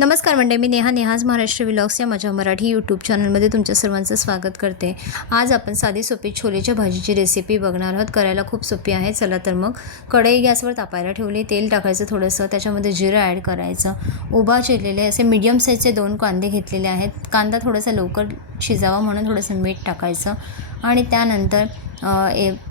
नमस्कार मंडळी, मी नेहाज महाराष्ट्र व्लॉग्स या माझ्या मराठी यूट्यूब चॅनलमध्ये तुमच्या सर्वांचं स्वागत करते। आज आपण साधी सोपी छोलेच्या भाजीची रेसिपी बघणार आहोत। करायला खूप सोपी आहे। चला तर मग कढई गॅसवर तापायला ठेवली, तेल टाकायचं थोडंसं, त्याच्यामध्ये जिरं ॲड करायचं, उभा चिरलेले असे मीडियम साईजचे 2 कांदे घेतलेले आहेत। कांदा थोडासा लवकर शिजावा म्हणून थोडंसं मीठ टाकायचं आणि त्यानंतर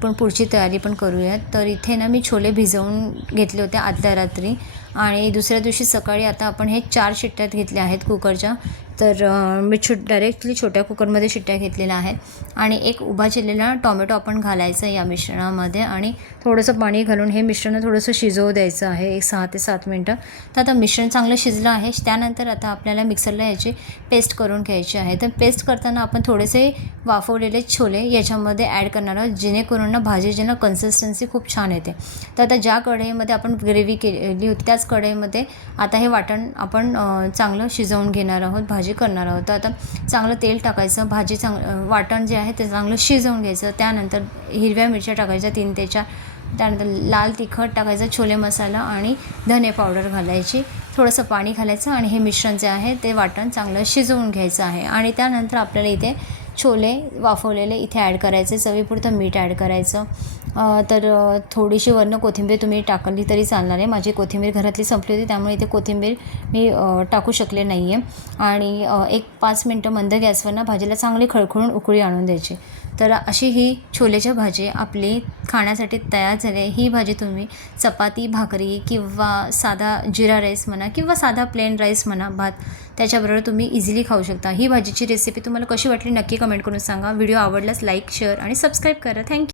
पण पुढची तयारी पण करूयात। तर इथे ना मी छोले भिजवून घेतले होते आदल्या रात्री आणि दुसऱ्या दिवशी सकाळी आता आपण हे 4 शिट्ट्यात घेतल्या आहेत कुकरच्या। तर मी डायरेक्टली छोट्या कुकरमध्ये शिट्ट्या घेतलेल्या आहेत आणि एक उभा चिरलेला टोमॅटो आपण घालायचा या मिश्रणामध्ये आणि थोडंसं पाणी घालून हे मिश्रण थोडंसं शिजवू द्यायचं आहे 1 6 ते 7 मिनटं। तर आता मिश्रण चांगलं शिजलं आहे। त्यानंतर आता आपल्याला मिक्सरला याची पेस्ट करून घ्यायची आहे। तर पेस्ट करताना आपण थोडेसे वाफवलेले छोले याच्यामध्ये ॲड करणार आहोत, जेणेकरून ना भाजीची ना कन्सिस्टन्सी खूप छान येते। तर आता ज्या कढईमध्ये आपण ग्रेव्ही केली होती त्याच कढईमध्ये आता हे वाटण आपण चांगलं शिजवून घेणार आहोत, भाजी करणार आहोत। तर आता चांगलं तेल टाकायचं, भाजी वाटण जे आहे ते चांगलं शिजवून घ्यायचं। त्यानंतर हिरव्या मिरच्या टाकायच्या 3 ते 4, त्यानंतर लाल तिखट टाकायचं, छोले मसाला आणि धने पावडर घालायची, थोडंसं पाणी घालायचं आणि हे मिश्रण जे आहे ते वाटण चांगलं शिजवून घ्यायचं आहे। आणि त्यानंतर आपल्याला इथे छोले वाफवलेले इथे ॲड करायचे, चवीपुरतं मीठ ॲड करायचं। तर थोडीशी वरनं कोथिंबीर तुम्ही टाकली तरी चालणार आहे। माझी कोथिंबीर घरातली संपली होती, त्यामुळे इथे कोथिंबीर मी टाकू शकले नाही आहे। आणि 1-5 मिनटं मंद गॅसवर ना भाजीला चांगली खळखळून उकळी आणून द्यायची। तर अशी ही छोलेची भाजी आपली खाण्यासाठी तयार झाली आहे। ही भाजी तुम्ही चपाती, भाकरी किंवा साधा जिरा राईस म्हणा किंवा साधा प्लेन राईस म्हणा, भात, त्याच्याबरोबर तुम्ही इझिली खाऊ शकता। ही भाजीची रेसिपी तुम्हाला कशी वाटली नक्की कमेंट करून सांगा। व्हिडिओ आवडल्यास लाईक, शेअर आणि सबस्क्राईब करा। थँक्यू।